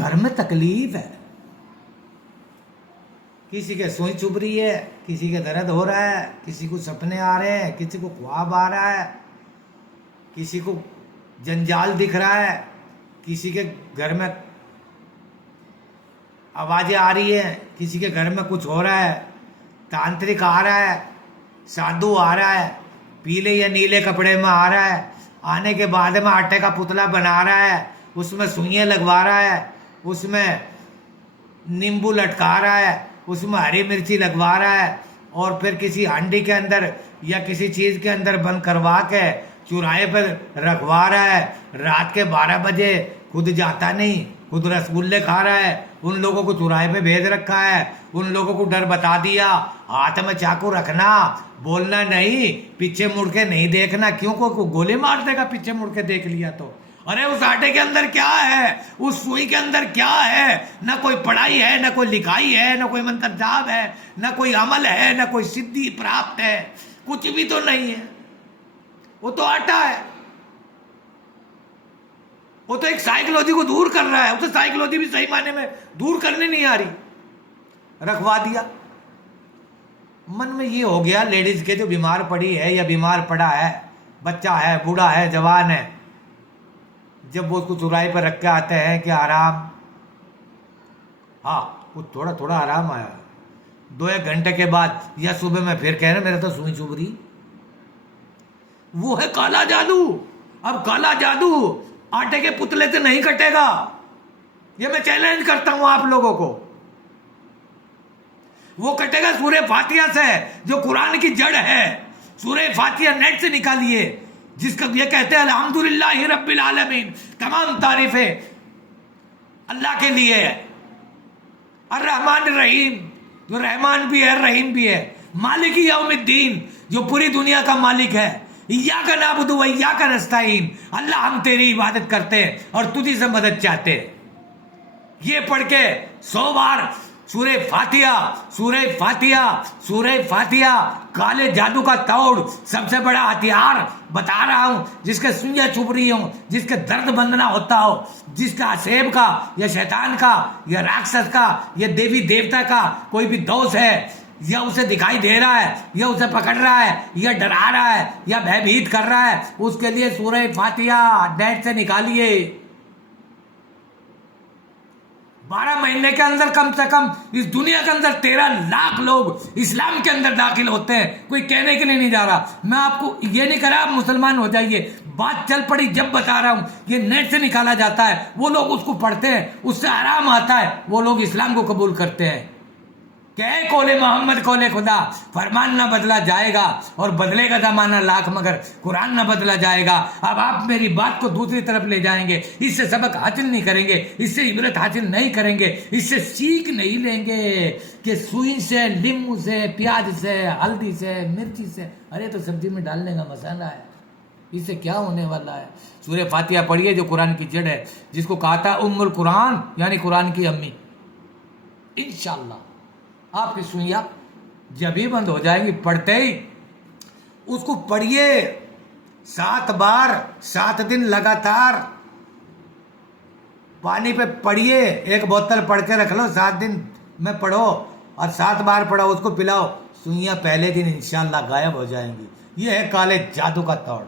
घर में तकलीफ है, किसी के सुई चुभ रही है, किसी के दर्द हो रहा है, किसी को सपने आ रहे हैं, किसी को ख्वाब आ रहा है, किसी को जंजाल दिख रहा है, किसी के घर में आवाजें आ रही है, किसी के घर में कुछ हो रहा है, तांत्रिक आ रहा है, साधु आ रहा है, पीले या नीले कपड़े में आ रहा है, आने के बाद में आटे का पुतला बना रहा है, उसमें सुइयां लगवा रहा है, उसमें नींबू लटका रहा है, उसमें हरी मिर्ची लगवा रहा है, और फिर किसी हांडी के अंदर या किसी चीज के अंदर बंद करवा के चुराहे पर रखवा रहा है। रात के 12 बजे खुद जाता नहीं, खुद रसगुल्ले खा रहा है, उन लोगों को चुराहे पे भेज रखा है, उन लोगों को डर बता दिया, हाथ में चाकू रखना, बोलना नहीं, पीछे मुड़ के नहीं देखना। क्यों? को गोली मार देगा पीछे मुड़ के देख लिया तो। अरे उस आटे के अंदर क्या है, उस सुई के अंदर क्या है? ना कोई पढ़ाई है, ना कोई लिखाई है, ना कोई मंत्र जाप है, ना कोई अमल है, ना कोई सिद्धि प्राप्त है, कुछ भी तो नहीं है। वो तो आटा है, वो तो एक साइकोलॉजी को दूर कर रहा है, वो तो साइकोलॉजी भी सही मायने में दूर करने नहीं आ रही, रखवा दिया। मन में ये हो गया लेडीज के जो बीमार पड़ी है या बीमार पड़ा है, बच्चा है, बूढ़ा है, जवान है, जब वो उसको चुराहे पर रख के आते हैं कि आराम, हाँ कुछ थोड़ा थोड़ा आराम आया, 2-1 घंटे के बाद या सुबह में फिर कह रहे मेरा तो सुई चुभ रही। वो है काला जादू। अब काला जादू आटे के पुतले से नहीं कटेगा, ये मैं चैलेंज करता हूं आप लोगों को। वो कटेगा सूरह फातिहा से, जो कुरान की जड़ है। सूरह फातिहा नेट से निकालिए, जिसका ये कहते हैं अल्हम्दुलिल्लाहि रब्बिल आलमीन, तमाम तारीफें अल्लाह के लिए है। अर्रहमान रहीम, जो रहमान भी है रहीम भी है। मालिकी यौमिद्दीन, जो पूरी दुनिया का मालिक है। इय्याका नअबुदु व इय्याका नस्तईन, अल्लाह हम तेरी इबादत करते हैं और तुझी से मदद चाहते हैं। ये पढ़ के 100 बार सूरह फातिहा, सूरह फातिहा, सूरह फातिहा। काले जादू का तोड़ सबसे बड़ा हथियार बता रहा हूं, जिसके सुइयां चुभ रही हो, जिसके दर्द बंधना होता हो, जिसका सेब का या शैतान का या राक्षस का या देवी देवता का कोई भी दोष है, या उसे दिखाई दे रहा है, या उसे पकड़ रहा है, या डरा रहा है, या भयभीत कर रहा है, उसके लिए सूरह फातिहा नेट से निकालिए। 12 महीने के अंदर कम से कम इस दुनिया के अंदर 13 लाख लोग इस्लाम के अंदर दाखिल होते हैं। कोई कहने के लिए नहीं जा रहा, मैं आपको ये नहीं कह रहा आप मुसलमान हो जाइए, बात चल पड़ी जब बता रहा हूं। ये नेट से निकाला जाता है, वो लोग उसको पढ़ते हैं, उससे आराम आता है, वो लोग इस्लाम को कबूल करते हैं। कहे कोले मोहम्मद कोले खुदा, फरमान ना बदला जाएगा और बदलेगा जमाना लाख, मगर कुरान ना बदला जाएगा। अब आप मेरी बात को दूसरी तरफ ले जाएंगे, इससे सबक हासिल नहीं करेंगे, इससे इबरत हासिल नहीं करेंगे, इससे सीख नहीं लेंगे कि सुई से, नींबू से, प्याज से, हल्दी से, मिर्ची से, अरे तो सब्जी में डालने का मसाला है, इससे क्या होने वाला है। सूरह फातिहा पढ़िए, जो कुरान की जड़ है, जिसको कहा था उम्मुल कुरान, यानी कुरान की अम्मी। इंशाअल्लाह आपकी सुइयां जब ही बंद हो जाएंगी। पढ़ते ही उसको पढ़िए 7 बार, 7 दिन लगातार पानी पे पढ़िए। 1 बोतल पढ़ के रख लो, 7 दिन में पढ़ो और 7 बार पढ़ो, उसको पिलाओ, सुइयां पहले दिन इंशाअल्लाह गायब हो जाएंगी। ये है काले जादू का तोड़।